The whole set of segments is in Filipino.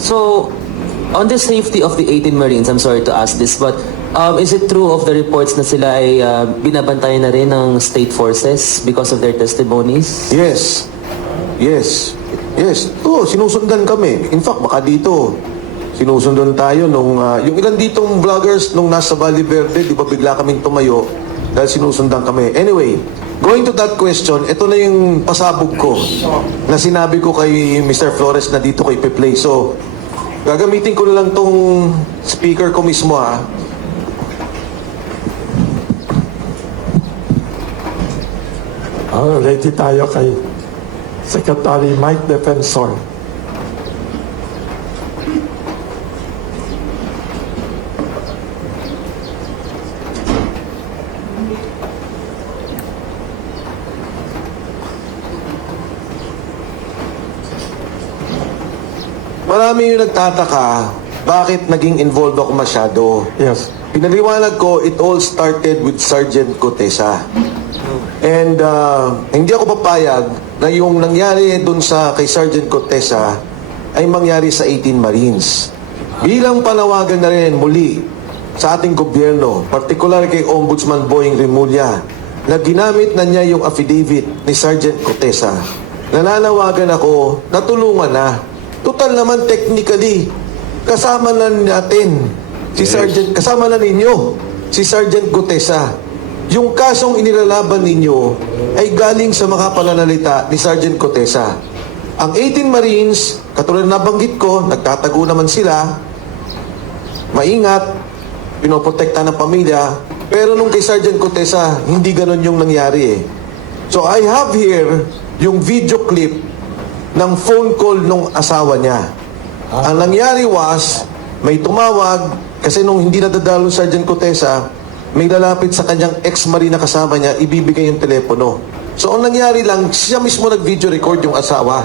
So, on the safety of the 18 Marines, I'm sorry to ask this, but is it true of the reports na sila ay binabantayan na rin ng state forces because of their testimonies? Yes. Yes. Yes. Oo, sinusundan kami. In fact, baka dito, sinusundan tayo nung, yung ilan ditong vloggers nung nasa Valle Verde, di ba bigla kaming tumayo dahil sinusundan kami. Anyway, going to that question, ito na yung pasabog ko na sinabi ko kay Mr. Flores na dito kay Peplay. So, gagamitin ko na lang tong speaker ko mismo ha. Ready tayo kay Secretary Mike Defensor. Marami yung nagtataka, bakit naging involved ako masyado? Yes. Pinaliwanag ko, it all started with Sergeant Cotesa. And hindi ako papayag na yung nangyari dun sa kay Sergeant Cotesa ay mangyari sa 18 Marines. Bilang panawagan na rin muli sa ating gobyerno, particular kay Ombudsman Boying Remulla, na ginamit na niya yung affidavit ni Sergeant Cotesa. Nananawagan ako na tulungan na. Total naman technically, kasama na natin si Sergeant, kasama na ninyo si Sergeant Cotesa. Yung kasong inilalaban ninyo ay galing sa mga pananalita ni Sergeant Cotesa. Ang 18 Marines, katulad na nabanggit ko, nagtatago naman sila, maingat, pinoprotekta ng pamilya, pero nung kay Sergeant Cotesa, hindi ganon yung nangyari eh. So I have here yung video clip ng phone call nung asawa niya. Ang nangyari was, may tumawag, kasi nung hindi nadadalo Sergeant Cotesa, may lalapit sa kanyang ex-marine na kasama niya, ibibigay yung telepono. So ang nangyari lang, siya mismo nag-video record yung asawa.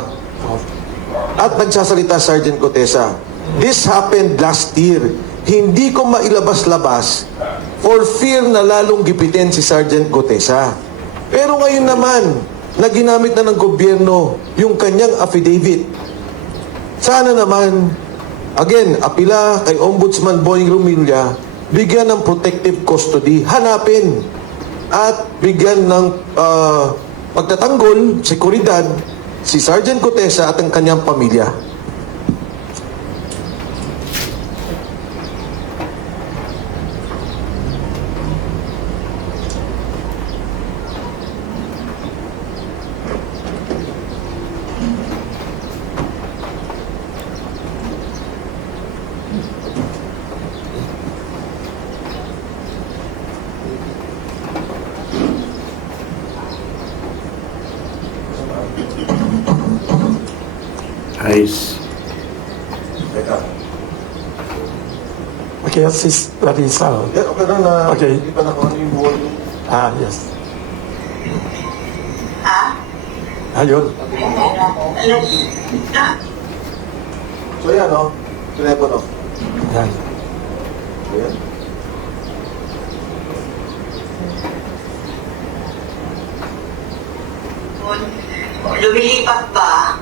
At nagsasalita Sergeant Cotesa. This happened last year. Hindi ko mailabas-labas for fear na lalong gipitin si Sergeant Cotesa. Pero ngayon naman, na ginamit na ng gobyerno yung kanyang affidavit. Sana naman, again, apila kay Ombudsman Boying Remulla, bigyan ng protective custody, hanapin at bigyan ng pagtatanggol, seguridad, si Sergeant Cotesa at ang kanyang pamilya. Ayos. Okay, Sis Larissa. Yeah, okay na na. Okay. Hindi pa nakuha yung buwan. Yes. Ayun. So yan, no? Telepono. Yan. Ayan. Lumilipat ba?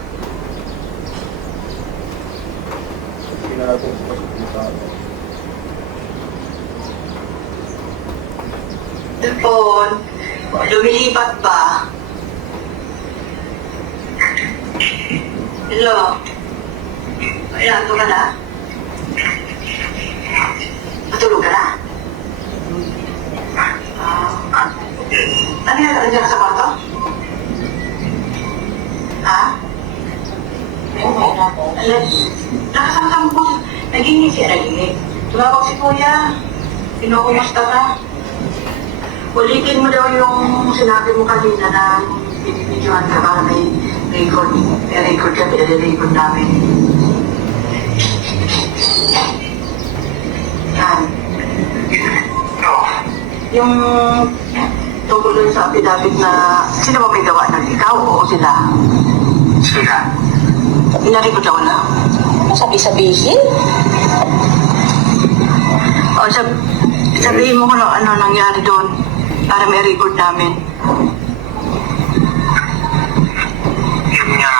Sige na natin sa pagkakita. Telefon. Lumilipat ba? Hello? Ayan, ito ka na? Matulog ka na? Ano yan? Ano dyan sa kwarto? Ha? Nakasama ko. Naginig siya, naginig. Tumawag si Kuya. Pinukumusta ka. Ulitin mo daw yung sinabi mo kanina na binibidyohan ka para may record. May record ka, pinag-record namin. Yan. Yung tungkol dun sa affidavit na sino ba may gawa ng ikaw o sila? Sila. Inarecord daw na. Sabi-sabihin? O sabihin mo kung ano nangyari doon para may record namin. Yun nga,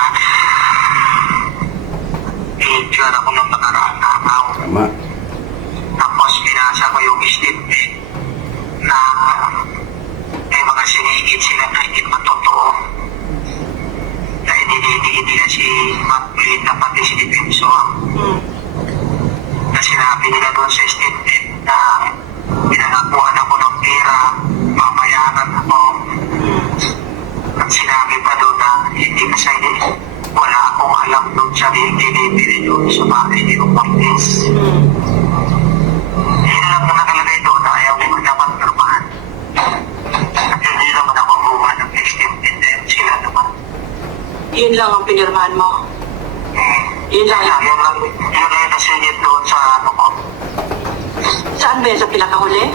medyo nabigyan ako ng nakaraang araw. Tama. Tapos binasa ko yung statement na may mga sinigit sila na hindi matotoo. Na hindi na si Maclean na pati si Defenso. Na sinabi nila doon sa statement na pinanakuhan ako ng pera, mamayaran ako. At sinabi pa doon na hindi kasi wala akong alam doon sa dinibili doon sa bahay ni Marquez. Yun lang ang nakalagay doon na ayaw ko dapat pirmahan. At hindi naman ako gumawa ng statement din sila naman. Yun lang ang pinirmahan mo. Yun lang. Yun lang yung nasingit doon sa ano ko. Saan ba yan? Sa pinakahuli?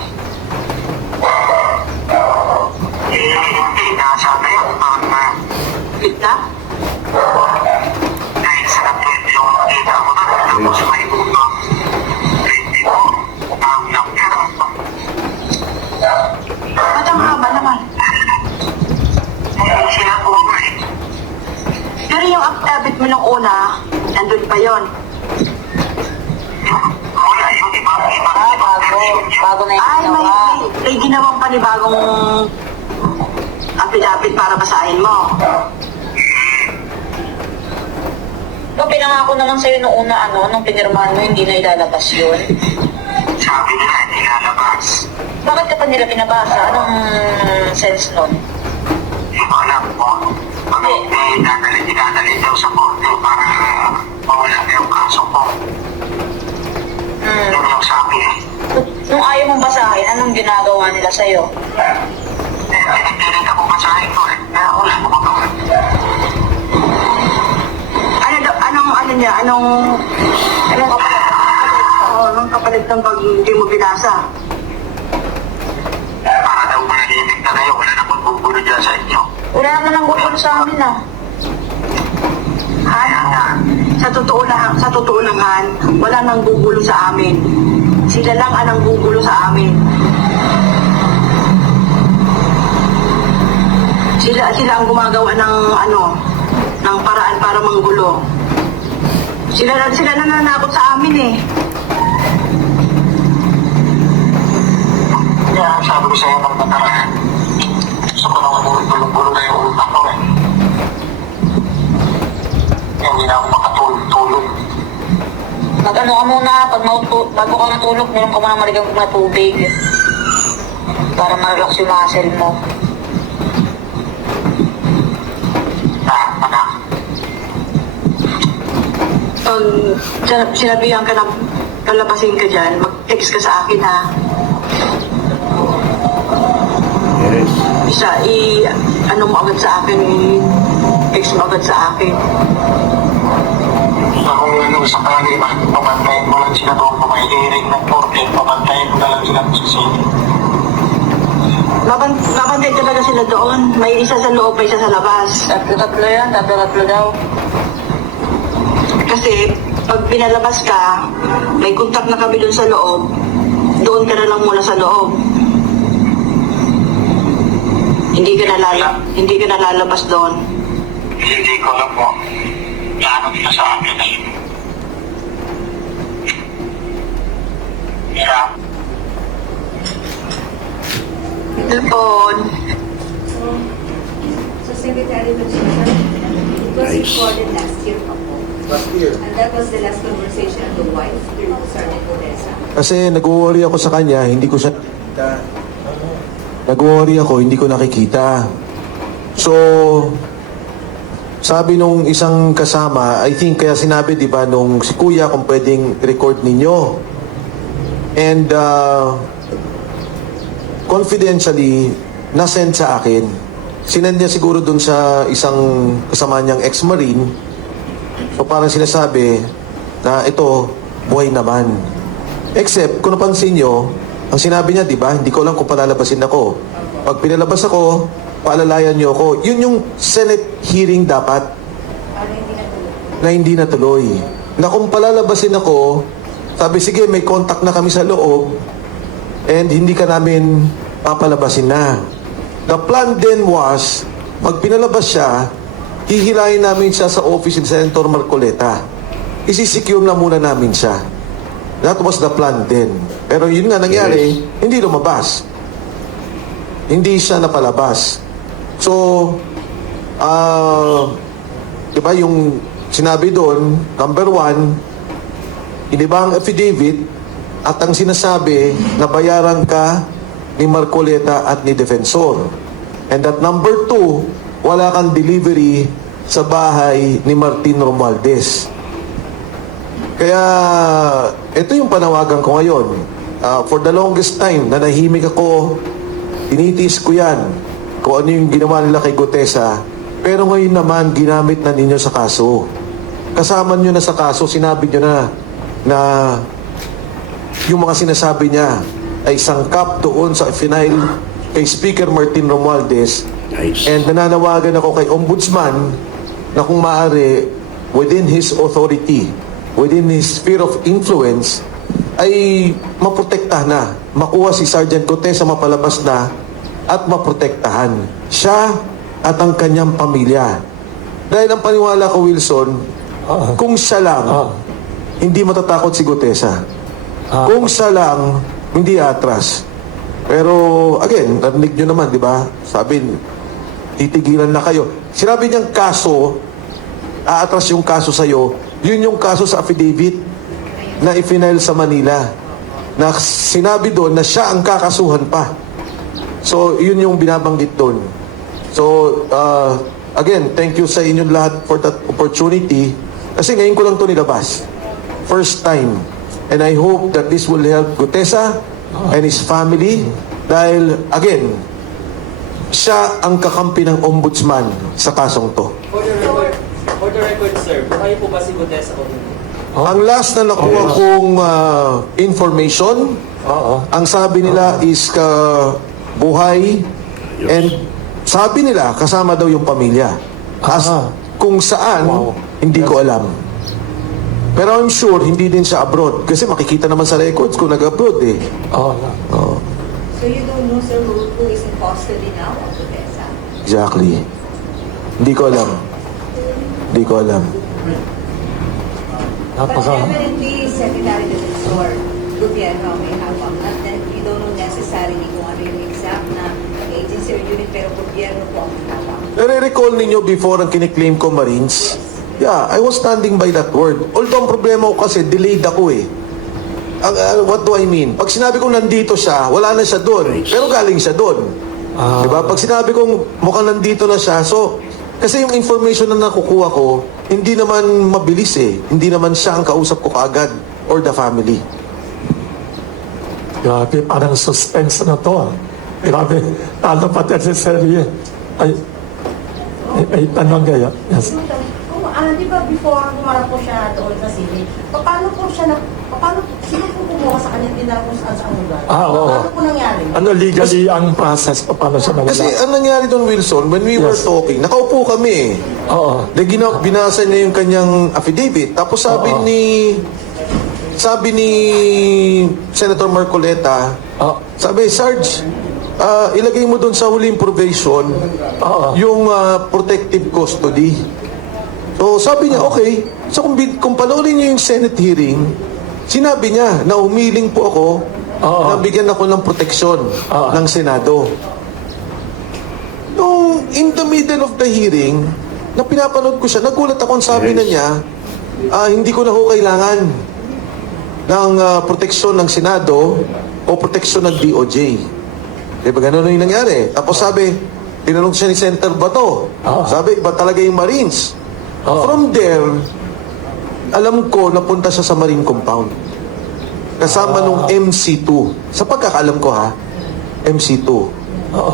Hindi na sana yun. Parang Kita? dahil sa nag-tweet yung kita ko doon. Tapos may utang. 20 ko. Ang nakira. Ba't ang haba naman? Sila po eh. Pero yung affidavit mo nung una, nandun pa yon. Wala yung iba. Bago na yung ginawa. May ginawang panibagong affidavit para basahin mo. Pinangako naman sa'yo nung una, nung pinirmahan mo, hindi na ilalabas yun. Sabi nila, hindi lalabas. Bakit ka pa nila pinabasa? Anong sense nun? Hindi ko alam po. Pag dadali daw sa korte para mawala na yung kaso ko. Yun yung sabi eh. Nung ayaw mong basahin, anong ginagawa nila sa'yo? Pinipilit ako masahin ko eh. Wala ko magawa. Anong kapalit ng pag hindi mo binasa? Para daw manahimik na kayo. Wala na magbubulo dyan sa inyo. Wala naman ang gugulo sa amin, Kaya nga. Sa totoo lang, Han, wala nang gugulo sa amin. Sila lang ang gugulo sa amin. Sila ang gumagawa ng ng paraan para manggulo. Sila nananakot sa amin eh. Kaya sabi ko sa'yo ng nakaraan. Gusto ko naman bulong-bulong na yung utak ko eh. Hindi na ako makatulog. Mag-ano ka muna, bago ka natulog, meron ka muna maligang na tubig. Para ma-relax yung muscle mo. Anak. Sinabihan ka na palabasin ka dyan, mag-text ka sa akin ha. Yes. Ano mo agad sa akin, text mo agad sa akin. Gusto ko sa kalaliman, papantayin mo lang sila doon kung may hearing ng korte, papantayin mo na lang sila sa sini. Babantay talaga sila doon. May isa sa loob, may isa sa labas. Tatlo yan, tatlo daw. Kasi pag pinalabas ka, may kontak na kami doon sa loob, doon ka na lang muna sa loob. Hindi ka na lalabas doon. Hindi ko alam po. Plano nila sa akin eh. Hirap. Telepon. So, Secretary Pacheco, it was Nice. recorded last year pa po. And that was the last conversation of the wife through Sergeant Odessa. Kasi nag-worry ako sa kanya, hindi ko siya nakikita. Nag-worry ako, hindi ko nakikita. So, sabi nung isang kasama, I think kaya sinabi, di ba, nung si Kuya kung pwedeng record ninyo. And confidentially, nasend sa akin. Sinend niya siguro dun sa isang kasama niyang ex-marine. So parang sinasabi na ito, buhay naman. Except, kung napansin nyo, ang sinabi niya, di ba, hindi ko lang kung palalabasin ako. Pag pinalabas ako, paalalayan niyo ako. Yun yung Senate hearing dapat Para hindi natuloy. na hindi natuloy. Na kung palalabasin ako, sabi, sige, may contact na kami sa loob and hindi ka namin papalabasin na. The plan then was, pag pinalabas siya, hihilahin namin siya sa office ni Senator Marcoleta. isisecure na muna namin siya. That was the plan then. Pero yun nga nangyari, hindi lumabas. Hindi siya napalabas. So, diba yung sinabi doon, number 1, iniba ang affidavit at ang sinasabi na bayaran ka ni Marcoleta at ni Defensor. And that number 2, wala kang delivery sa bahay ni Martin Romualdez. Kaya, ito yung panawagan ko ngayon. For the longest time, nanahimik ako, tinitiis ko yan, kung ano yung ginawa nila kay Gutesa. Pero ngayon naman, ginamit na ninyo sa kaso. Kasama nyo na sa kaso, sinabi nyo na yung mga sinasabi niya ay sangkap doon sa final kay Speaker Martin Romualdez. Nice. And nananawagan ako kay Ombudsman na kung maaari, within his authority, within his sphere of influence, ay maprotektahan na, makuha si Sergeant Gutesa, mapalabas na, at maprotektahan siya at ang kanyang pamilya. Dahil ang paniwala ko, Wilson, kung siya lang, hindi matatakot si Gutesa. Kung siya lang, hindi atras. Pero, again, narinig nyo naman, di ba? Sabi, titigilan na kayo. Sinabi niyang kaso, aatras yung kaso sa'yo, yun yung kaso sa affidavit na i-file sa Manila. Na sinabi doon na siya ang kakasuhan pa. So, yun yung binabanggit doon. So, again, thank you sa inyong lahat for that opportunity. Kasi ngayon ko lang ito nilabas. First time. And I hope that this will help Gutesa and his family. Dahil, again, siya ang kakampi ng ombudsman sa kasong to. For the record, sir, buhay po ba si Gutesa o hindi? Ang last na nakuha kong information, ang sabi nila is buhay, and sabi nila kasama daw yung pamilya. As kung saan, hindi ko alam. Pero I'm sure hindi din siya abroad kasi makikita naman sa records kung nag-abroad eh. So you don't know, sir, who is in custody now of Gutesa? Exactly. Hindi ko alam. Hindi ko alam. But definitely, Secretary Defensor, gobyerno may hawak. At then, you don't know necessarily kung ano yung exact na agency or unit, pero gobyerno po ang hawak. Nare-recall ninyo before ang kiniklaim ko Marines? Yeah, I was standing by that word. Although ang problema ko kasi, delayed ako eh. What do I mean? Pag sinabi kong nandito siya, wala na siya doon. Pero galing siya doon. Diba? Pag sinabi kong mukhang nandito na siya, so, kasi yung information na nakukuha ko, hindi naman mabilis eh. Hindi naman siya ang kausap ko kaagad or the family. Grabe, parang suspense na to. Grabe, lalo pati si Serye. Ay, tanong kaya. Yes. Di ba before humarap po siya doon sa city, paano po siya sino po kumuha sa kanya dinala kung saan lugar? Oo. Paano po nangyari? Ano legally ang process? Paano siya nawala? Kasi ang nangyari doon, Wilson, when we were talking, nakaupo kami eh. Oo. Binasa niya yung kanyang affidavit. Tapos sabi ni Senator Marcoleta, sabi, Sarge, ilagay mo doon sa huling probation yung protective custody. So sabi niya, okay. So kung panoorin niyo yung Senate hearing, sinabi niya na umiling po ako na bigyan ako ng proteksyon ng Senado. Nung in the middle of the hearing, na pinapanood ko siya, nagulat ako, sabi na niya, hindi ko na ho kailangan ng proteksyon ng Senado o proteksyon ng DOJ. Diba ganun yung nangyari? Tapos sabi, tinanong siya ni Senator Bato. Sabi, ba talaga yung Marines? From there, alam ko napunta siya sa Marine Compound. Kasama nung MC2. Sa pagkakaalam ko ha, MC2.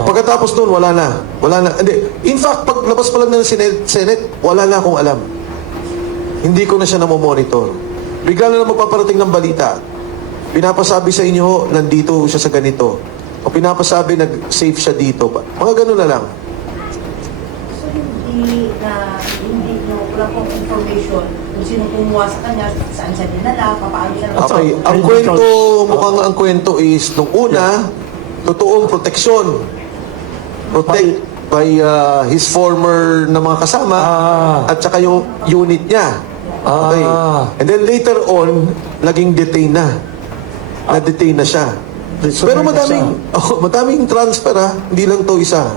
Pagkatapos nun, wala na. Hindi. In fact, pag labas pa lang ng Senate, wala na akong alam. Hindi ko na siya namomonitor. Bigla na lang magpaparating ng balita. Pinapasabi sa inyo, nandito siya sa ganito. O pinapasabi, nag-save siya dito. Mga ganun na lang. So hindi nyo wala pong information kung sino kumuha sa kanya, saan siya dinala, paano siya Okay, ang kwento, mukhang ang kwento is, nung una, totoong proteksyon. Protect by his former na mga kasama at saka yung unit niya. Okay. And then later on, naging detain na. Na-detain na siya. Pero madaming transfer ha. Hindi lang to isa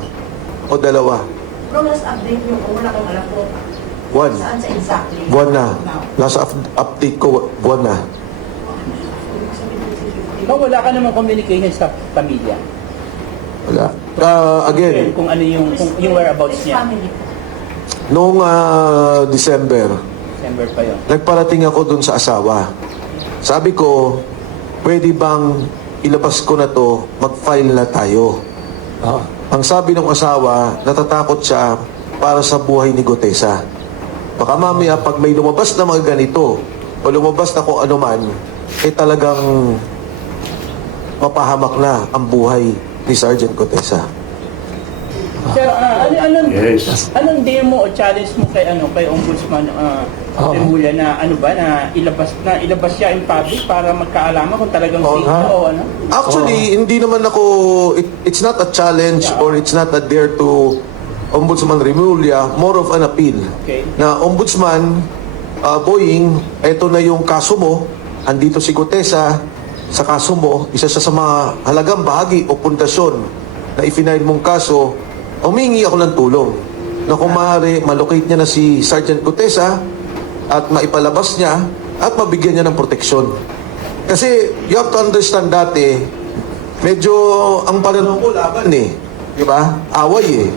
o dalawa. Pero last update nyo, kung wala kong alam po, Buwan. saan sa exactly? Buwan na. Last update ko, buwan na. Wala ka namang communication sa pamilya. Wala. Again, Kung ano yung whereabouts His niya. family po. noong December, December pa yun. nagparating ako dun sa asawa. Sabi ko, pwede bang ilabas ko na to, mag-file na tayo. Ang sabi ng asawa, natatakot siya para sa buhay ni Gutesa. Baka mamaya pag may lumabas na mga ganito, o lumabas na kung ano man, talagang mapahamak na ang buhay ni Sergeant Gutesa. Sir, anong demo o challenge mo kay Ombudsman Remulla na ilabas siya in public para magkaalaman kung talagang safe siya o ano? Actually, hindi naman ako, it's not a challenge or it's not a dare to Ombudsman Remulla, more of an appeal. Okay. Na Ombudsman, Boying, eto na yung kaso mo, andito si Gutesa, sa kaso mo, isa sa mga halagang bahagi o pundasyon na ifinail mong kaso, humingi ako ng tulong na kung maaari, malocate niya na si Sergeant Gutesa at maipalabas niya at mabigyan niya ng proteksyon. Kasi you have to understand dati, medyo ang pananaw mo laban eh. Di ba? Away eh.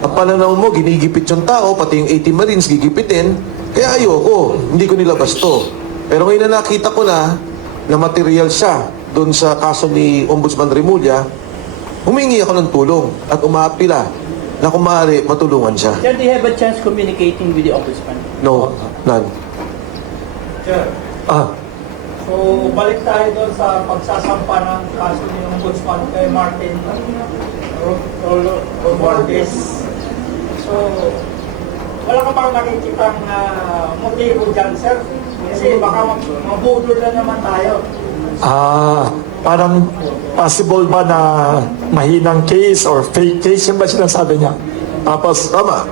Ang pananaw mo, ginigipit yung tao, pati yung 80 Marines gigipitin. Kaya ayoko, hindi ko nilabas to. Pero ngayon na nakita ko na material siya doon sa kaso ni Ombudsman Remulla, humingi ako ng tulong at umaapila na kung maaari matulungan siya. Sir, do you have a chance communicating with the Ombudsman? No, none. Sir, so balik tayo doon sa pagsasampa ng kaso ni Ombudsman kay Martin Romualdez. So, wala ka bang nakikitang motibo dyan, sir? Kasi baka mabudol na naman tayo. Parang possible ba na mahinang case or fake case? Yung ba sinasabi niya? Tapos, Tama.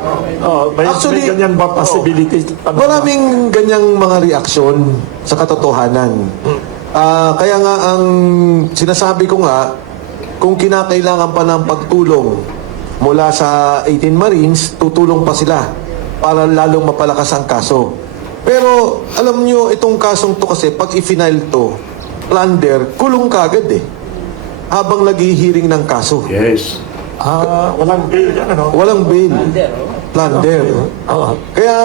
may Actually, ganyan ba possibility? Maraming ganyang mga reaksyon sa katotohanan. Kaya nga ang sinasabi ko nga, kung kinakailangan pa ng pagtulong mula sa 18 Marines, tutulong pa sila para lalong mapalakas ang kaso. Pero alam nyo, itong kasong to kasi pag i-final to, plunder, kulong kagad eh. Habang nag-hearing ng kaso. Yes. Walang bail yan, ano? Walang bail. Plunder. Kaya,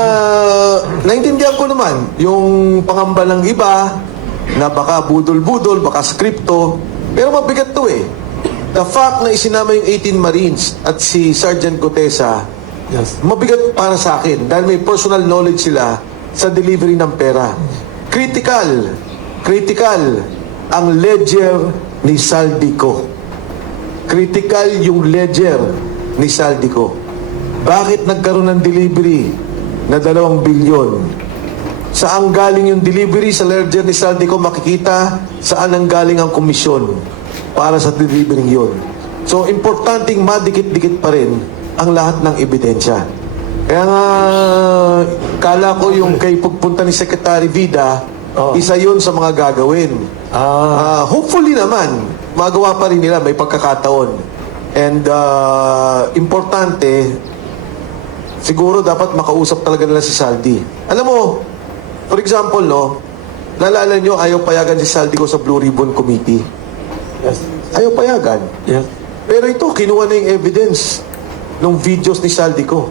naintindihan ko naman, yung pangamba ng iba, na baka budol-budol, baka skripto, pero mabigat to eh. The fact na isinama yung 18 Marines at si Sergeant Gutesa, mabigat para sa akin dahil may personal knowledge sila sa delivery ng pera. Critical ang ledger ni Saldico. Critical yung ledger ni Saldico. Bakit nagkaroon ng delivery na 2 bilyon? Saan galing yung delivery sa ledger ni Saldico? Makikita saan ang galing ang komisyon para sa delivery yun. So, importanteng madikit-dikit pa rin ang lahat ng ebidensya. Kaya nga, kala ko yung kay pagpunta ni Secretary Vida, isa yun sa mga gagawin. Hopefully naman, magawa pa rin nila, may pagkakataon. And importante, siguro dapat makausap talaga nila si Saldi. Alam mo, for example, no, naalala nyo, ayaw payagan si Saldi ko sa Blue Ribbon Committee. Ayaw payagan. Pero ito, kinuha na yung evidence ng videos ni Saldi ko.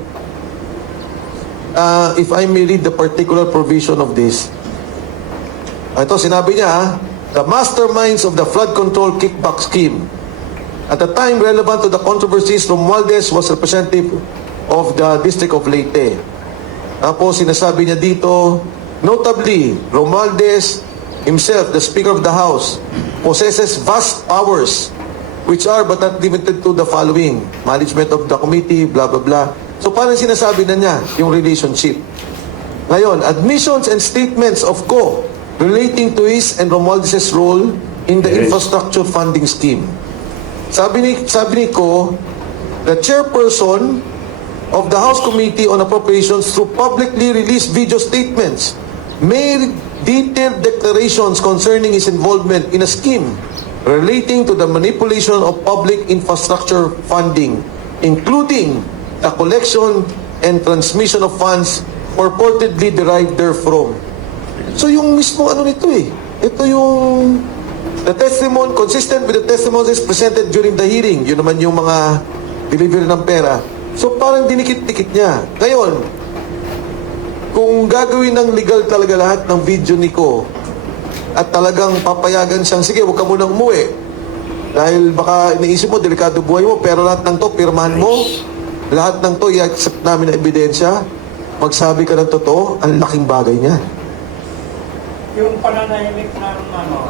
If I may read the particular provision of this, ito, sinabi niya, the masterminds of the flood control kickback scheme. At the time relevant to the controversies, Romualdez was representative of the District of Leyte. Tapos, sinasabi niya dito, notably, Romualdez himself, the Speaker of the House, possesses vast powers which are but not limited to the following: management of the committee, blah, blah, blah. So, parang sinasabi na niya yung relationship. Ngayon, admissions and statements of Co relating to his and Romualdez's role in the infrastructure funding scheme. Sabi ni Co, the chairperson of the House Committee on Appropriations through publicly released video statements made detailed declarations concerning his involvement in a scheme relating to the manipulation of public infrastructure funding, including the collection and transmission of funds purportedly derived therefrom. So yung mismo ano nito ito yung the testimony consistent with the testimonies presented during the hearing, yun naman yung mga delivery ng pera. So parang dinikit-dikit niya. Ngayon, kung gagawin ng legal talaga lahat ng video ni Ko at talagang papayagan siyang, sige, huwag ka munang umuwi. Dahil baka iniisip mo, delikado buhay mo, pero lahat ng to, pirmahan mo. Lahat ng to, i-accept namin na ebidensya. Magsabi ka ng totoo, ang laking bagay niya. Yung pananahimik ng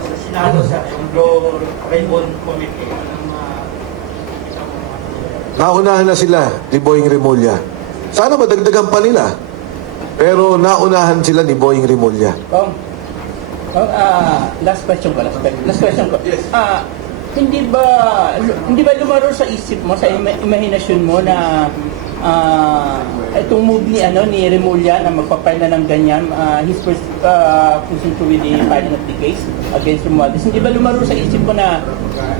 sa Senado, sir, yung Law Raymond Committee, Naunahan na sila ni Boying Remulla. Sana madagdagan pa nila. Pero naunahan sila ni Boying Remulla. Last question ko. Yes. Hindi ba lumaro sa isip mo, sa imahinasyon mo na itong move ni Remulla na magpapile na ng ganyan, his first pushing to with the filing of the case against Romualdez, hindi ba lumaro sa isip mo na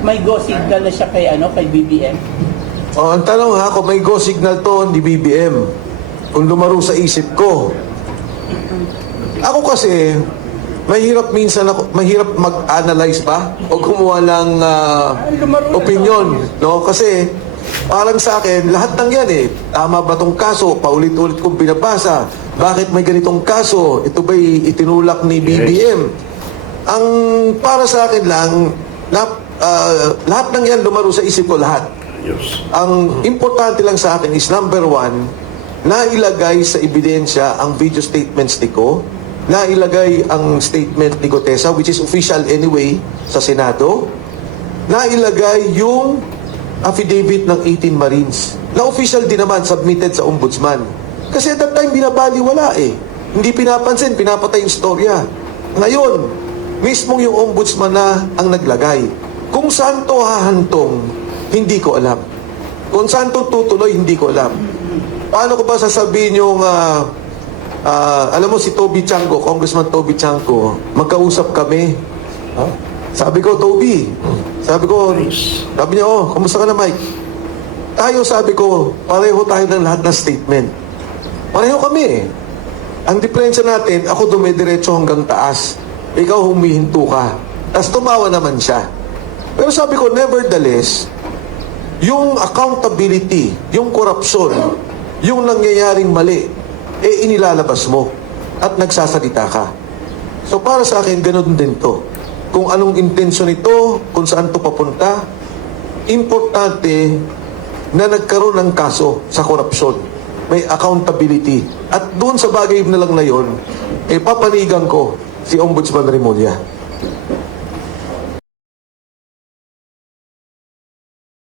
may go signal na siya kay BBM? Ang tanong kung may go signal to ni BBM, kung lumaro sa isip ko. Ako kasi, mahirap mag-analyze pa o gumawa ng opinion, no? Kasi parang sa akin, lahat ng yan tama ba tong kaso? Paulit-ulit kong binabasa. Bakit may ganitong kaso? Ito ba'y itinulak ni BBM? Ang para sa akin lang, lahat ng yan lumaro sa isip ko, lahat. Yes. Ang importante lang sa akin is number one, nailagay sa ebidensya ang video statements ni Ko, nailagay ang statement ni Gutesa, which is official anyway sa Senado, nailagay yung affidavit ng 18 Marines, na official din naman, submitted sa Ombudsman. Kasi at that time, binabaliwala Hindi pinapansin, pinapatay yung storya. Ngayon, mismong yung Ombudsman na ang naglagay. Kung saan to hahantong, hindi ko alam. Kung saan to tutuloy, hindi ko alam. Paano ko ba sasabihin yung alam mo si Toby Chango, Congressman Toby Chango, magkausap kami. Sabi ko, Toby, sabi niya, kamusta ka na, Mike? Tayo, sabi ko, pareho tayo ng lahat ng statement. Pareho kami Ang diferensya natin, ako dumidiretso hanggang taas. Ikaw humihinto ka. Tapos tumawa naman siya. Pero sabi ko, nevertheless, yung accountability, yung korupsyon, yung nangyayaring mali, inilalabas mo at nagsasalita ka. So para sa akin, ganun din to. Kung anong intensyon ito, kung saan to papunta, importante na nagkaroon ng kaso sa korupsyon. May accountability. At doon sa bagay na lang na yun, papanigan ko si Ombudsman Remulla.